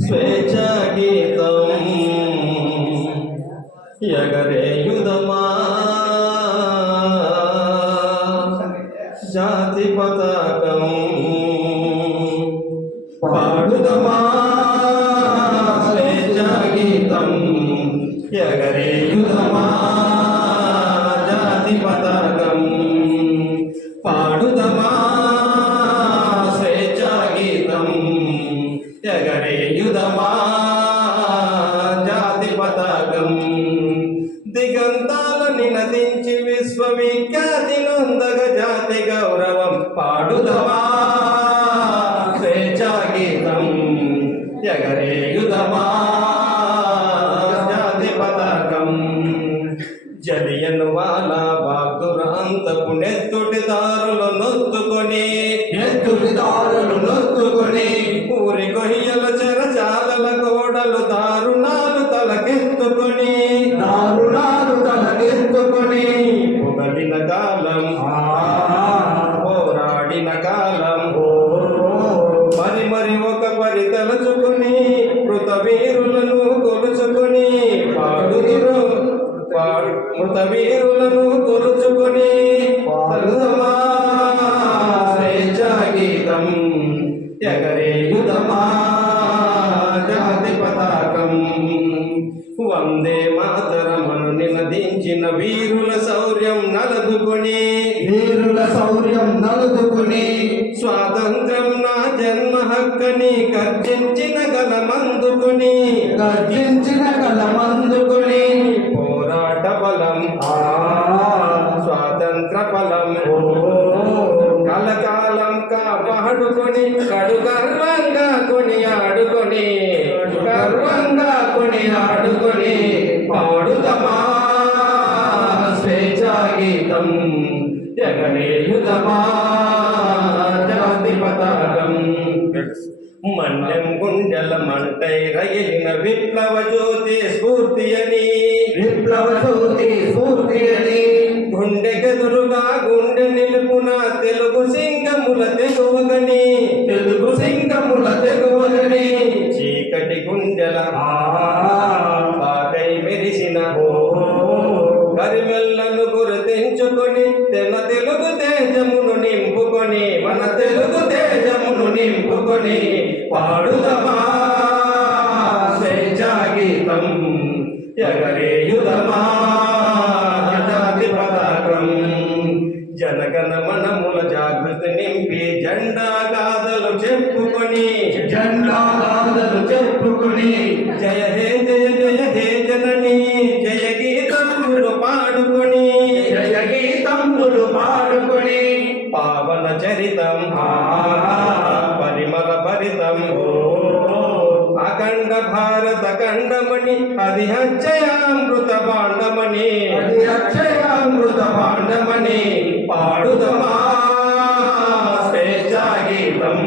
స్వేచ్ఛా గీతం ఎగరేయుదమా జాతి పతాకం పాడుదమా స్వేచ్ఛా గీతం ఎగరేయుదమా జాతి పతాకం పాడుదమా ఎగరేయుదమా జాతి పతాకం దిగంతాలని నదించి విశ్వవిఖ్యాతి నొందగ జాతి గౌరవం పాడుదమా స్వేచ్ఛా గీతం ఎగరేయుదమా జాతి పతాకం జలియన్ వాలా బాగ్ దురంతపు నెత్తుటిదారులు నొత్తుకొని ఊరి కొయ్యల చెరచాలల గోడలు దారుణాలు తలకెత్తుకొని పొగలిన కాలం పోరాడిన కాలం మరి ఒక పరి తలుచుకుని మృతవీరులను కొలుచుకొని మృతవీరులను కొలుచుకొని పాడుదమా స్వేచ్ఛా గీతం ఎగరేయుదమా జాతి పతాకం వందే మాతరమను నినదించిన వీరుల శౌర్యం నలుదుకొని స్వాతంత్రం నా జన్మ హక్కని గర్జించిన గలమందుకొని పోరాట బలం స్వాతంత్ర బలం కలకాలం కాపాడుకొని కడు గర్వంగా కొనియాడుకొని పాడుదమా స్వేచ్ఛా గీతం ఎగరేయుదమా జాతి పతాకం మన్నెం గుండెల మంటై రగిలిన విప్లవ జ్యోతి స్ఫూర్తి అని గుండెకెదురుగా గుండె నిలుపున తెలుగు సింగముల తెగువగని చీకటి గుండెల పాకై మెరిసిన కరిమెల్లను గుర్తించుకొని తెలుగు తేజమును నింపుకొని పాడుదమా స్వేచ్ఛా గీతం ఎగరేయుదమా జాతి పతాకం జనగణ మనముల జాగృతి నింపి జెండా గాథలు చెప్పుకొని జయ హే జనని జయ గీతములు పాడుకొని పావన చరితం పరిమళ భరితం అఖండ భారత ఖండమణి అది అక్షయామృత భాండమణి పాడుదమా స్వేచ్ఛా గీతం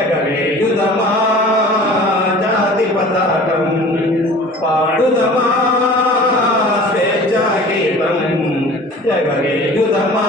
ఎగరేయుదమా జాతి పతాకం పాడుదమా స్వేచ్ఛా గీతం ఎగరేయుదమా